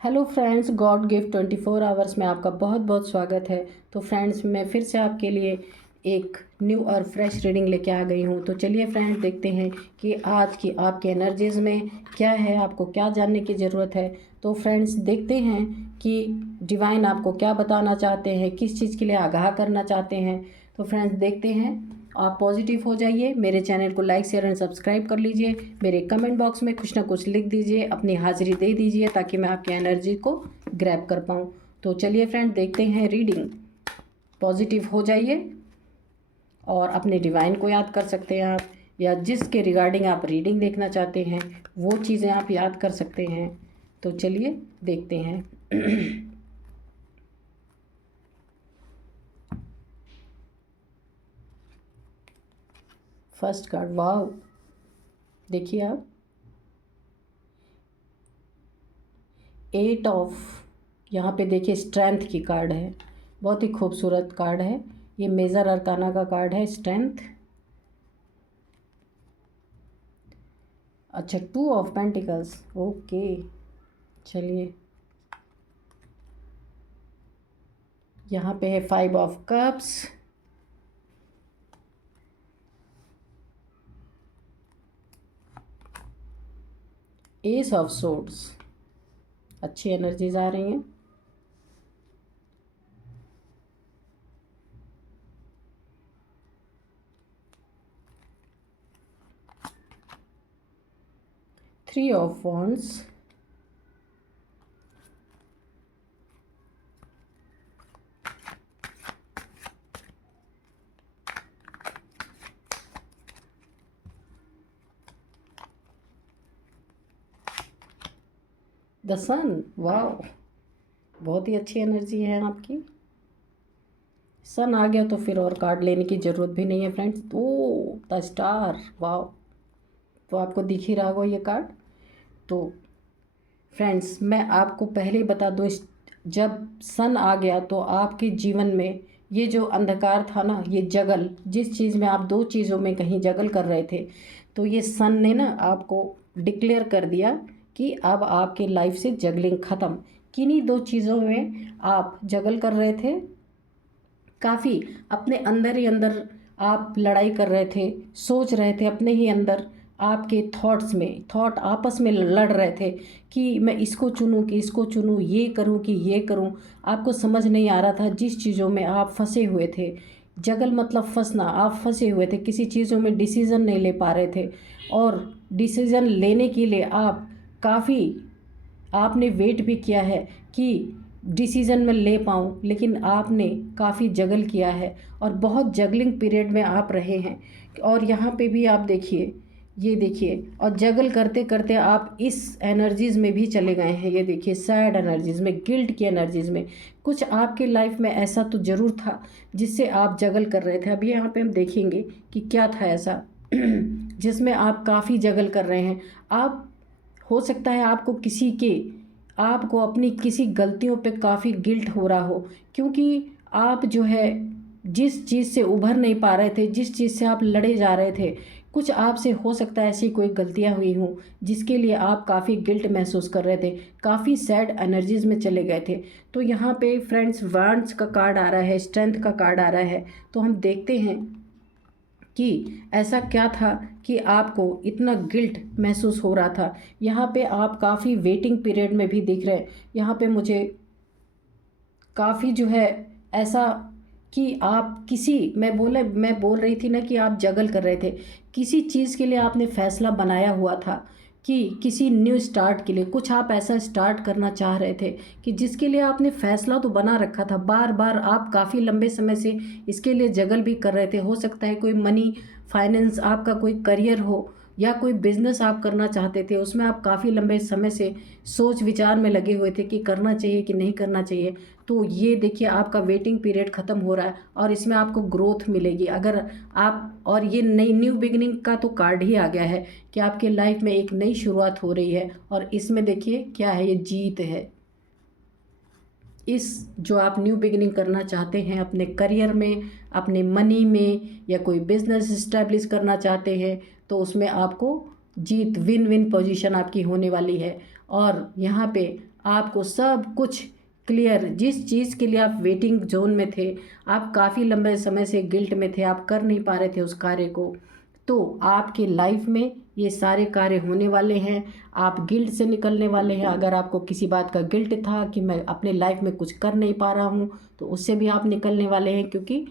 Hello friends, God gift 24 hours में आपका बहुत बहुत स्वागत है। तो फ्रेंड्स, मैं फिर से आपके लिए एक न्यू और फ्रेश रीडिंग लेके आ गई हूँ। तो चलिए फ्रेंड्स, देखते हैं कि आज की आपके एनर्जीज़ में क्या है, आपको क्या जानने की ज़रूरत है। तो फ्रेंड्स, देखते हैं कि डिवाइन आपको क्या बताना चाहते हैं, किस चीज़ के लिए आगाह करना चाहते हैं। तो फ्रेंड्स, देखते हैं। आप पॉजिटिव हो जाइए, मेरे चैनल को लाइक शेयर एंड सब्सक्राइब कर लीजिए, मेरे कमेंट बॉक्स में कुछ ना कुछ लिख दीजिए, अपनी हाजिरी दे दीजिए ताकि मैं आपकी एनर्जी को ग्रैब कर पाऊँ। तो चलिए फ्रेंड, देखते हैं रीडिंग। पॉजिटिव हो जाइए और अपने डिवाइन को याद कर सकते हैं आप, या जिसके रिगार्डिंग आप रीडिंग देखना चाहते हैं वो चीज़ें आप याद कर सकते हैं। तो चलिए देखते हैं। फर्स्ट कार्ड, वाह, देखिए आप, 8 ऑफ, यहाँ पे देखिए स्ट्रेंथ की कार्ड है। बहुत ही खूबसूरत कार्ड है ये, मेजर अरकाना का कार्ड है, स्ट्रेंथ। अच्छा, 2 ऑफ पेंटिकल्स, ओके। चलिए, यहाँ पे है 5 of cups, S of swords. अच्छी एनर्जीज आ रही हैं। 3 ऑफ वॉन्ड्स, द सन, वाह, बहुत ही अच्छी एनर्जी है आपकी। सन आ गया तो फिर और कार्ड लेने की ज़रूरत भी नहीं है फ्रेंड्स। ओ, द स्टार, वाह। तो आपको दिख ही रहा होगा ये कार्ड। तो फ्रेंड्स, मैं आपको पहले ही बता दूँ, जब सन आ गया तो आपके जीवन में ये जो अंधकार था ना, ये जगल, जिस चीज़ में आप दो चीज़ों में कहीं जगल कर रहे थे, तो ये सन ने ना आपको डिक्लेयर कर दिया कि अब आपके लाइफ से जगलिंग ख़त्म। किन्हीं दो चीज़ों में आप जगल कर रहे थे, काफ़ी अपने अंदर ही अंदर आप लड़ाई कर रहे थे, सोच रहे थे अपने ही अंदर, आपके थॉट्स में थॉट आपस में लड़ रहे थे कि मैं इसको चुनूं कि इसको चुनूं, ये करूं कि ये करूं। आपको समझ नहीं आ रहा था जिस चीज़ों में आप फंसे हुए थे। जगल मतलब फंसना, आप फंसे हुए थे, किसी चीज़ों में डिसीज़न नहीं ले पा रहे थे। और डिसीज़न लेने के लिए आप काफ़ी, आपने वेट भी किया है कि डिसीज़न में ले पाऊँ, लेकिन आपने काफ़ी जगल किया है और बहुत जगलिंग पीरियड में आप रहे हैं। और यहाँ पे भी आप देखिए, ये देखिए, और जगल करते करते आप इस एनर्जीज़ में भी चले गए हैं। ये देखिए, सैड एनर्जीज़ में, गिल्ट की एनर्जीज़ में। कुछ आपके लाइफ में ऐसा तो ज़रूर था जिससे आप जगल कर रहे थे। अभी यहाँ पे हम देखेंगे कि क्या था ऐसा जिसमें आप काफ़ी जगल कर रहे हैं। आप, हो सकता है आपको किसी के, आपको अपनी किसी गलतियों पे काफ़ी गिल्ट हो रहा हो, क्योंकि आप जो है जिस चीज़ से उभर नहीं पा रहे थे, जिस चीज़ से आप लड़े जा रहे थे, कुछ आपसे हो सकता है ऐसी कोई गलतियां हुई हों जिसके लिए आप काफ़ी गिल्ट महसूस कर रहे थे, काफ़ी सैड एनर्जीज में चले गए थे। तो यहाँ पे फ्रेंड्स, वांड्स का कार्ड आ रहा है, स्ट्रेंथ का कार्ड आ रहा है। तो हम देखते हैं कि ऐसा क्या था कि आपको इतना गिल्ट महसूस हो रहा था। यहाँ पे आप काफ़ी वेटिंग पीरियड में भी दिख रहे हैं। यहाँ पे मुझे काफ़ी जो है ऐसा कि आप किसी, मैं बोल रही थी ना कि आप जगल कर रहे थे, किसी चीज़ के लिए आपने फैसला बनाया हुआ था कि किसी न्यू स्टार्ट के लिए कुछ आप ऐसा स्टार्ट करना चाह रहे थे कि जिसके लिए आपने फैसला तो बना रखा था। बार बार आप काफ़ी लंबे समय से इसके लिए जगल भी कर रहे थे। हो सकता है कोई मनी, फाइनेंस, आपका कोई करियर हो, या कोई बिजनेस आप करना चाहते थे, उसमें आप काफ़ी लंबे समय से सोच विचार में लगे हुए थे कि करना चाहिए कि नहीं करना चाहिए। तो ये देखिए, आपका वेटिंग पीरियड ख़त्म हो रहा है और इसमें आपको ग्रोथ मिलेगी अगर आप, और ये नई न्यू बिगिनिंग का तो कार्ड ही आ गया है कि आपके लाइफ में एक नई शुरुआत हो रही है। और इसमें देखिए क्या है, ये जीत है। इस, जो आप न्यू बिगिनिंग करना चाहते हैं अपने करियर में, अपने मनी में, या कोई बिजनेस इस्टेब्लिश करना चाहते हैं, तो उसमें आपको जीत, विन विन पोजीशन आपकी होने वाली है। और यहाँ पे आपको सब कुछ क्लियर, जिस चीज़ के लिए आप वेटिंग जोन में थे, आप काफ़ी लंबे समय से गिल्ट में थे, आप कर नहीं पा रहे थे उस कार्य को, तो आपके लाइफ में ये सारे कार्य होने वाले हैं। आप गिल्ट से निकलने वाले हैं। अगर आपको किसी बात का गिल्ट था कि मैं अपने लाइफ में कुछ कर नहीं पा रहा हूँ, तो उससे भी आप निकलने वाले हैं, क्योंकि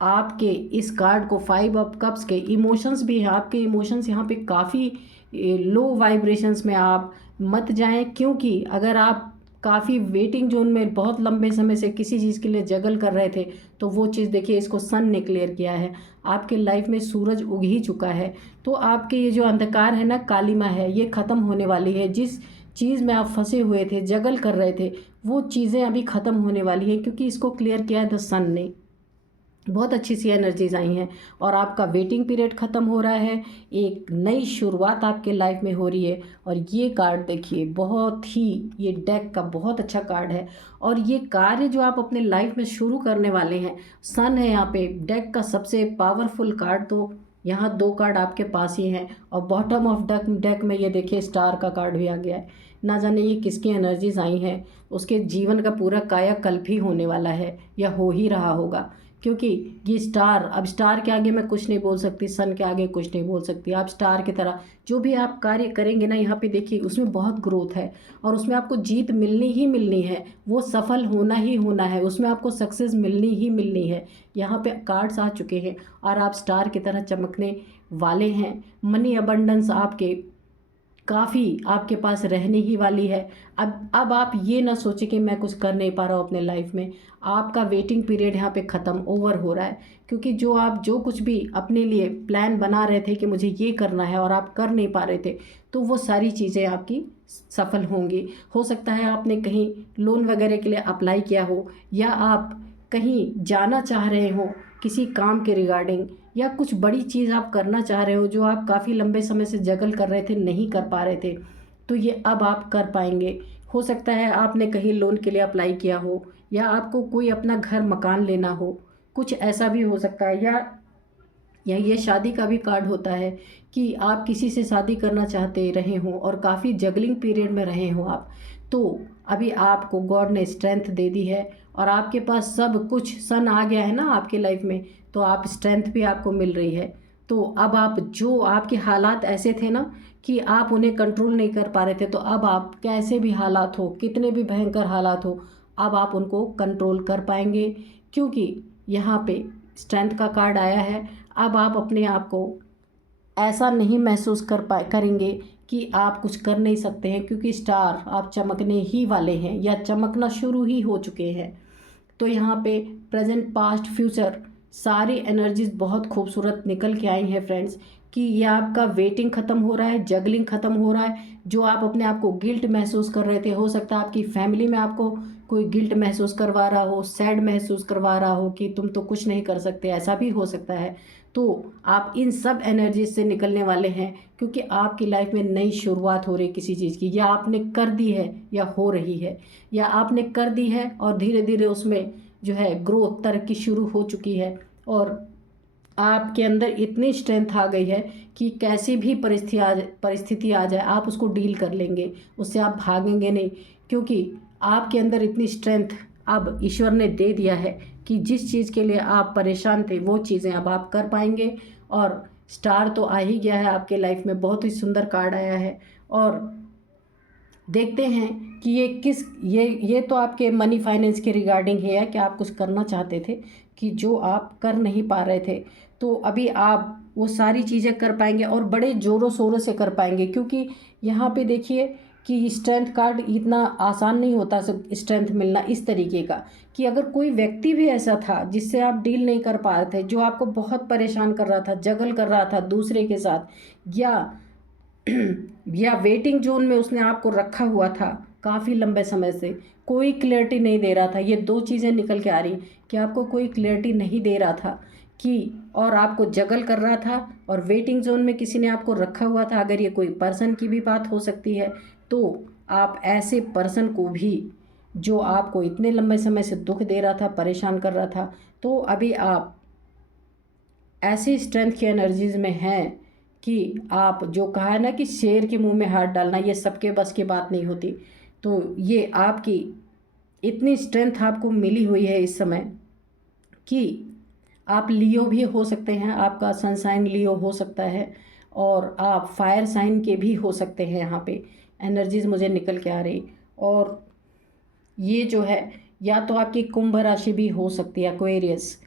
आपके इस कार्ड को 5 ऑफ कप्स के इमोशंस भी हैं। आपके इमोशंस यहाँ पे काफ़ी लो वाइब्रेशंस में आप मत जाएं, क्योंकि अगर आप काफ़ी वेटिंग जोन में बहुत लंबे समय से किसी चीज़ के लिए जगल कर रहे थे, तो वो चीज़ देखिए, इसको सन ने क्लियर किया है। आपके लाइफ में सूरज उग ही चुका है, तो आपके ये जो अंधकार है ना, कालिमा है, ये ख़त्म होने वाली है। जिस चीज़ में आप फंसे हुए थे, जगल कर रहे थे, वो चीज़ें अभी ख़त्म होने वाली हैं, क्योंकि इसको क्लियर किया है द सन ने। बहुत अच्छी सी एनर्जीज आई हैं और आपका वेटिंग पीरियड ख़त्म हो रहा है। एक नई शुरुआत आपके लाइफ में हो रही है। और ये कार्ड देखिए, बहुत ही, ये डेक का बहुत अच्छा कार्ड है। और ये कार्य जो आप अपने लाइफ में शुरू करने वाले हैं, सन है यहाँ पे डेक का सबसे पावरफुल कार्ड। तो यहाँ 2 कार्ड आपके पास ही हैं, और बॉटम ऑफ डेक में ये देखिए स्टार का कार्ड भी आ गया है। ना जाने ये किसकी एनर्जीज आई हैं, उसके जीवन का पूरा कायाकल्प ही होने वाला है, या हो ही रहा होगा, क्योंकि ये स्टार, अब स्टार के आगे मैं कुछ नहीं बोल सकती, सन के आगे कुछ नहीं बोल सकती। आप स्टार की तरह जो भी आप कार्य करेंगे ना, यहाँ पे देखिए उसमें बहुत ग्रोथ है, और उसमें आपको जीत मिलनी ही मिलनी है, वो सफल होना ही होना है, उसमें आपको सक्सेस मिलनी ही मिलनी है। यहाँ पे कार्ड्स आ चुके हैं और आप स्टार की तरह चमकने वाले हैं। मनी अबंडेंस आपके काफ़ी आपके पास रहने ही वाली है। अब आप ये ना सोचें कि मैं कुछ कर नहीं पा रहा हूँ अपने लाइफ में। आपका वेटिंग पीरियड यहाँ पे ख़त्म, ओवर हो रहा है, क्योंकि जो कुछ भी अपने लिए प्लान बना रहे थे कि मुझे ये करना है और आप कर नहीं पा रहे थे, तो वो सारी चीज़ें आपकी सफल होंगी। हो सकता है आपने कहीं लोन वगैरह के लिए अप्लाई किया हो, या आप कहीं जाना चाह रहे हो किसी काम के रिगार्डिंग, या कुछ बड़ी चीज़ आप करना चाह रहे हो जो आप काफ़ी लंबे समय से जगल कर रहे थे, नहीं कर पा रहे थे, तो ये अब आप कर पाएंगे। हो सकता है आपने कहीं लोन के लिए अप्लाई किया हो, या आपको कोई अपना घर मकान लेना हो, कुछ ऐसा भी हो सकता है। या ये शादी का भी कार्ड होता है कि आप किसी से शादी करना चाहते रहे हों और काफ़ी जगलिंग पीरियड में रहे हों आप, तो अभी आपको गॉड ने स्ट्रेंथ दे दी है, और आपके पास सब कुछ, सन आ गया है ना आपके लाइफ में, तो आप स्ट्रेंथ भी आपको मिल रही है। तो अब आप, जो आपके हालात ऐसे थे ना कि आप उन्हें कंट्रोल नहीं कर पा रहे थे, तो अब आप कैसे भी हालात हो, कितने भी भयंकर हालात हो, अब आप उनको कंट्रोल कर पाएंगे, क्योंकि यहाँ पे स्ट्रेंथ का कार्ड आया है। अब आप अपने आप को ऐसा नहीं महसूस करेंगे कि आप कुछ कर नहीं सकते हैं, क्योंकि स्टार आप चमकने ही वाले हैं, या चमकना शुरू ही हो चुके हैं। तो यहाँ पे प्रेजेंट, पास्ट, फ्यूचर सारी एनर्जीज बहुत खूबसूरत निकल के आई हैं फ्रेंड्स, कि ये आपका वेटिंग ख़त्म हो रहा है, जगलिंग ख़त्म हो रहा है। जो आप अपने आप को गिल्ट महसूस कर रहे थे, हो सकता है आपकी फैमिली में आपको कोई गिल्ट महसूस करवा रहा हो, सैड महसूस करवा रहा हो कि तुम तो कुछ नहीं कर सकते, ऐसा भी हो सकता है। तो आप इन सब एनर्जीज से निकलने वाले हैं, क्योंकि आपकी लाइफ में नई शुरुआत हो रही है किसी चीज़ की, या आपने कर दी है या हो रही है, या आपने कर दी है और धीरे धीरे उसमें जो है ग्रोथ, तरक्की शुरू हो चुकी है, और आपके अंदर इतनी स्ट्रेंथ आ गई है कि कैसी भी परिस्थिति आ जाए आप उसको डील कर लेंगे, उससे आप भागेंगे नहीं, क्योंकि आपके अंदर इतनी स्ट्रेंथ अब ईश्वर ने दे दिया है कि जिस चीज़ के लिए आप परेशान थे वो चीज़ें अब आप कर पाएंगे। और स्टार तो आ ही गया है आपके लाइफ में, बहुत ही सुंदर कार्ड आया है। और देखते हैं कि ये तो आपके मनी फाइनेंस के रिगार्डिंग है, कि आप कुछ करना चाहते थे कि जो आप कर नहीं पा रहे थे, तो अभी आप वो सारी चीज़ें कर पाएंगे, और बड़े ज़ोरों शोरों से कर पाएंगे, क्योंकि यहाँ पे देखिए कि स्ट्रेंथ कार्ड इतना आसान नहीं होता स्ट्रेंथ मिलना इस तरीके का, कि अगर कोई व्यक्ति भी ऐसा था जिससे आप डील नहीं कर पा रहे थे, जो आपको बहुत परेशान कर रहा था, जगल कर रहा था दूसरे के साथ, या या वेटिंग जोन में उसने आपको रखा हुआ था काफ़ी लंबे समय से, कोई क्लियरिटी नहीं दे रहा था। ये 2 चीज़ें निकल के आ रही कि आपको कोई क्लियरिटी नहीं दे रहा था, कि और आपको जगल कर रहा था, और वेटिंग जोन में किसी ने आपको रखा हुआ था। अगर ये कोई पर्सन की भी बात हो सकती है, तो आप ऐसे पर्सन को भी, जो आपको इतने लंबे समय से दुख दे रहा था, परेशान कर रहा था, तो अभी आप ऐसी स्ट्रेंथ की एनर्जीज में हैं कि आप, जो कहा है ना कि शेर के मुंह में हाथ डालना, ये सबके बस की बात नहीं होती। तो ये आपकी इतनी स्ट्रेंथ आपको मिली हुई है इस समय कि आप लियो भी हो सकते हैं, आपका सनसाइन लियो हो सकता है, और आप फायर साइन के भी हो सकते हैं। यहाँ पे एनर्जीज मुझे निकल के आ रही। और ये जो है, या तो आपकी कुंभ राशि भी हो सकती है, एक्वेरियस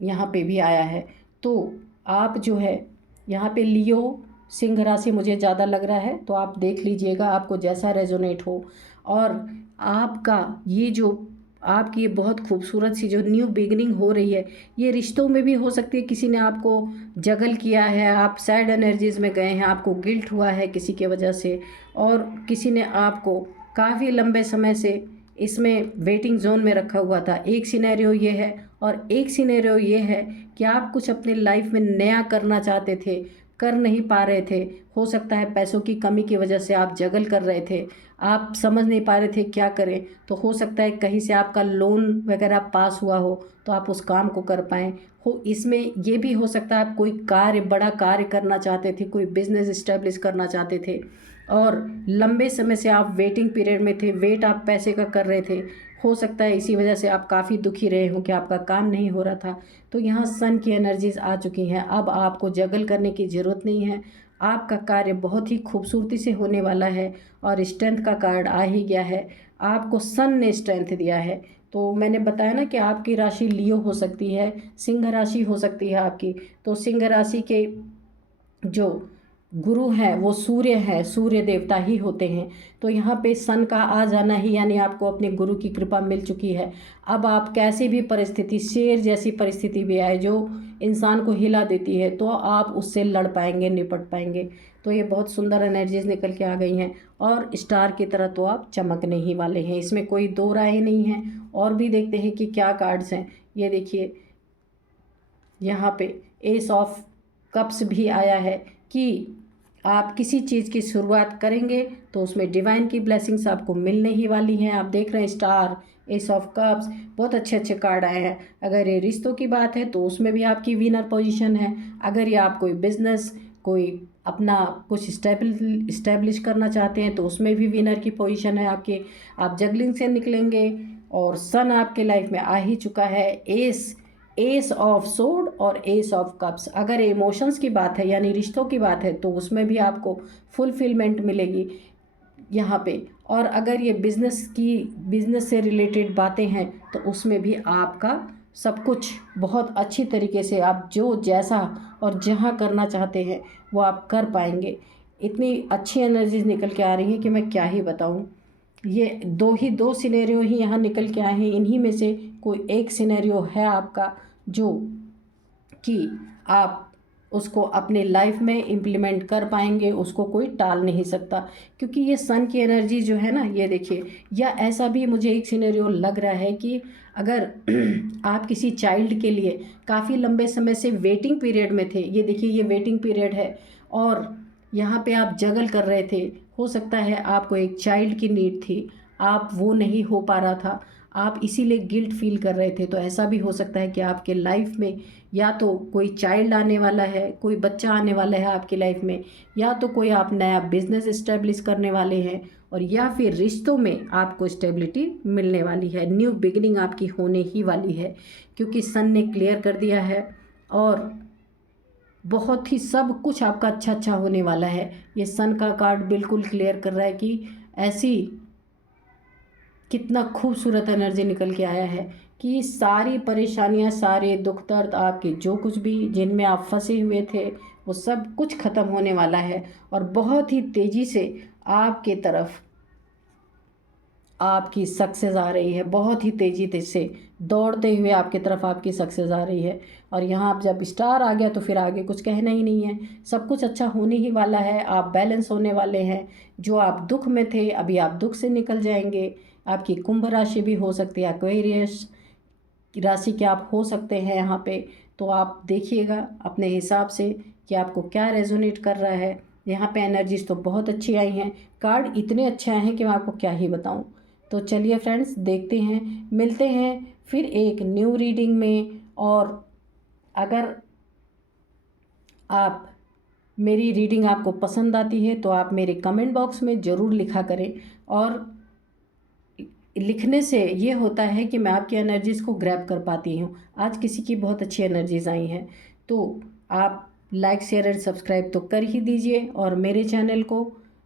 यहाँ पे भी आया है। तो आप जो है यहाँ पे लियो सिंह राशि मुझे ज़्यादा लग रहा है, तो आप देख लीजिएगा आपको जैसा रेजोनेट हो। और आपका ये जो आपकी ये बहुत खूबसूरत सी जो न्यू बिगिनिंग हो रही है, ये रिश्तों में भी हो सकती है। किसी ने आपको जगल किया है, आप सैड एनर्जीज़ में गए हैं, आपको गिल्ट हुआ है किसी के वजह से, और किसी ने आपको काफ़ी लंबे समय से इसमें वेटिंग जोन में रखा हुआ था। एक सिनेरियो ये है, और एक सिनेरियो ये है कि आप कुछ अपनी लाइफ में नया करना चाहते थे, कर नहीं पा रहे थे। हो सकता है पैसों की कमी की वजह से आप जगल कर रहे थे, आप समझ नहीं पा रहे थे क्या करें। तो हो सकता है कहीं से आपका लोन वगैरह पास हुआ हो, तो आप उस काम को कर पाएँ। हो इसमें ये भी हो सकता है आप कोई कार्य, बड़ा कार्य करना चाहते थे, कोई बिजनेस इस्टेब्लिश करना चाहते थे, और लंबे समय से आप वेटिंग पीरियड में थे, वेट आप पैसे का कर रहे थे। हो सकता है इसी वजह से आप काफ़ी दुखी रहे हो कि आपका काम नहीं हो रहा था। तो यहाँ सन की एनर्जीज आ चुकी हैं। अब आपको जगल करने की ज़रूरत नहीं है, आपका कार्य बहुत ही खूबसूरती से होने वाला है। और स्ट्रेंथ का कार्ड आ ही गया है, आपको सन ने स्ट्रेंथ दिया है। तो मैंने बताया ना कि आपकी राशि लियो हो सकती है, सिंह राशि हो सकती है आपकी। तो सिंह राशि के जो गुरु हैं वो सूर्य है, सूर्य देवता ही होते हैं। तो यहाँ पे सन का आ जाना ही यानी आपको अपने गुरु की कृपा मिल चुकी है। अब आप कैसी भी परिस्थिति, शेर जैसी परिस्थिति भी आए जो इंसान को हिला देती है, तो आप उससे लड़ पाएंगे, निपट पाएंगे। तो ये बहुत सुंदर एनर्जीज निकल के आ गई हैं, और स्टार की तरह तो आप चमकने ही वाले हैं, इसमें कोई दो राय नहीं है। और भी देखते हैं कि क्या कार्ड्स हैं। ये देखिए यहाँ पे एस ऑफ कप्स भी आया है कि आप किसी चीज़ की शुरुआत करेंगे तो उसमें डिवाइन की ब्लेसिंग्स आपको मिलने ही वाली हैं। आप देख रहे हैं स्टार, एस ऑफ कप्स, बहुत अच्छे अच्छे कार्ड आए हैं। अगर ये रिश्तों की बात है तो उसमें भी आपकी विनर पोजीशन है। अगर ये आप कोई बिजनेस, कोई अपना कुछ इस्टेब्लिश करना चाहते हैं तो उसमें भी विनर की पोजीशन है आपके। आप जगलिंग से निकलेंगे, और सन आपके लाइफ में आ ही चुका है। एस ऑफ सोर्ड और एस ऑफ कप्स। अगर इमोशंस की बात है यानी रिश्तों की बात है तो उसमें भी आपको फुलफिलमेंट मिलेगी यहाँ पे। और अगर ये बिजनेस से रिलेटेड बातें हैं तो उसमें भी आपका सब कुछ बहुत अच्छी तरीके से, आप जो जैसा और जहाँ करना चाहते हैं वो आप कर पाएंगे। इतनी अच्छी एनर्जीज निकल के आ रही हैं कि मैं क्या ही बताऊँ। ये दो सिनेरियो ही यहाँ निकल के आए हैं, इन्हीं में से कोई एक सिनेरियो है आपका जो कि आप उसको अपने लाइफ में इम्प्लीमेंट कर पाएंगे, उसको कोई टाल नहीं सकता। क्योंकि ये सन की एनर्जी जो है ना, ये देखिए, या ऐसा भी मुझे एक सिनेरियो लग रहा है कि अगर आप किसी चाइल्ड के लिए काफ़ी लंबे समय से वेटिंग पीरियड में थे, ये देखिए ये वेटिंग पीरियड है, और यहाँ पे आप जगल कर रहे थे। हो सकता है आपको एक चाइल्ड की नीड थी, आप वो नहीं हो पा रहा था, आप इसीलिए गिल्ट फील कर रहे थे। तो ऐसा भी हो सकता है कि आपके लाइफ में या तो कोई चाइल्ड आने वाला है, कोई बच्चा आने वाला है आपकी लाइफ में, या तो कोई आप नया बिजनेस इस्टेब्लिश करने वाले हैं, और या फिर रिश्तों में आपको स्टेबिलिटी मिलने वाली है, न्यू बिगिनिंग आपकी होने ही वाली है। क्योंकि सन ने क्लियर कर दिया है, और बहुत ही सब कुछ आपका अच्छा अच्छा होने वाला है। ये सन का कार्ड बिल्कुल क्लियर कर रहा है कि ऐसी कितना खूबसूरत एनर्जी निकल के आया है कि सारी परेशानियां, सारे दुख दर्द, आपके जो कुछ भी जिनमें आप फंसे हुए थे वो सब कुछ ख़त्म होने वाला है। और बहुत ही तेज़ी से आपके तरफ आपकी सक्सेस आ रही है, बहुत ही तेज़ी से दौड़ते हुए आपकी तरफ आपकी सक्सेस आ रही है। और यहाँ आप जब स्टार आ गया तो फिर आगे कुछ कहना ही नहीं है, सब कुछ अच्छा होने ही वाला है। आप बैलेंस होने वाले हैं, जो आप दुख में थे अभी आप दुख से निकल जाएंगे। आपकी कुंभ राशि भी हो सकती है, एक्वेरियस राशि के आप हो सकते हैं यहाँ पे। तो आप देखिएगा अपने हिसाब से कि आपको क्या रेजोनेट कर रहा है। यहाँ पे एनर्जीज तो बहुत अच्छी आई हैं, कार्ड इतने अच्छे आए हैं कि मैं आपको क्या ही बताऊँ। तो चलिए फ्रेंड्स, देखते हैं, मिलते हैं फिर एक न्यू रीडिंग में। और अगर आप मेरी रीडिंग आपको पसंद आती है तो आप मेरे कमेंट बॉक्स में ज़रूर लिखा करें, और लिखने से ये होता है कि मैं आपकी एनर्जीज़ को ग्रैब कर पाती हूँ। आज किसी की बहुत अच्छी एनर्जीज़ आई हैं, तो आप लाइक शेयर एंड सब्सक्राइब तो कर ही दीजिए और मेरे चैनल को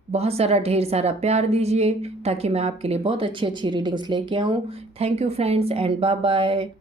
बहुत सारा ढेर सारा प्यार दीजिए ताकि मैं आपके लिए बहुत अच्छी अच्छी रीडिंग्स लेके आऊँ। Thank you friends and bye bye.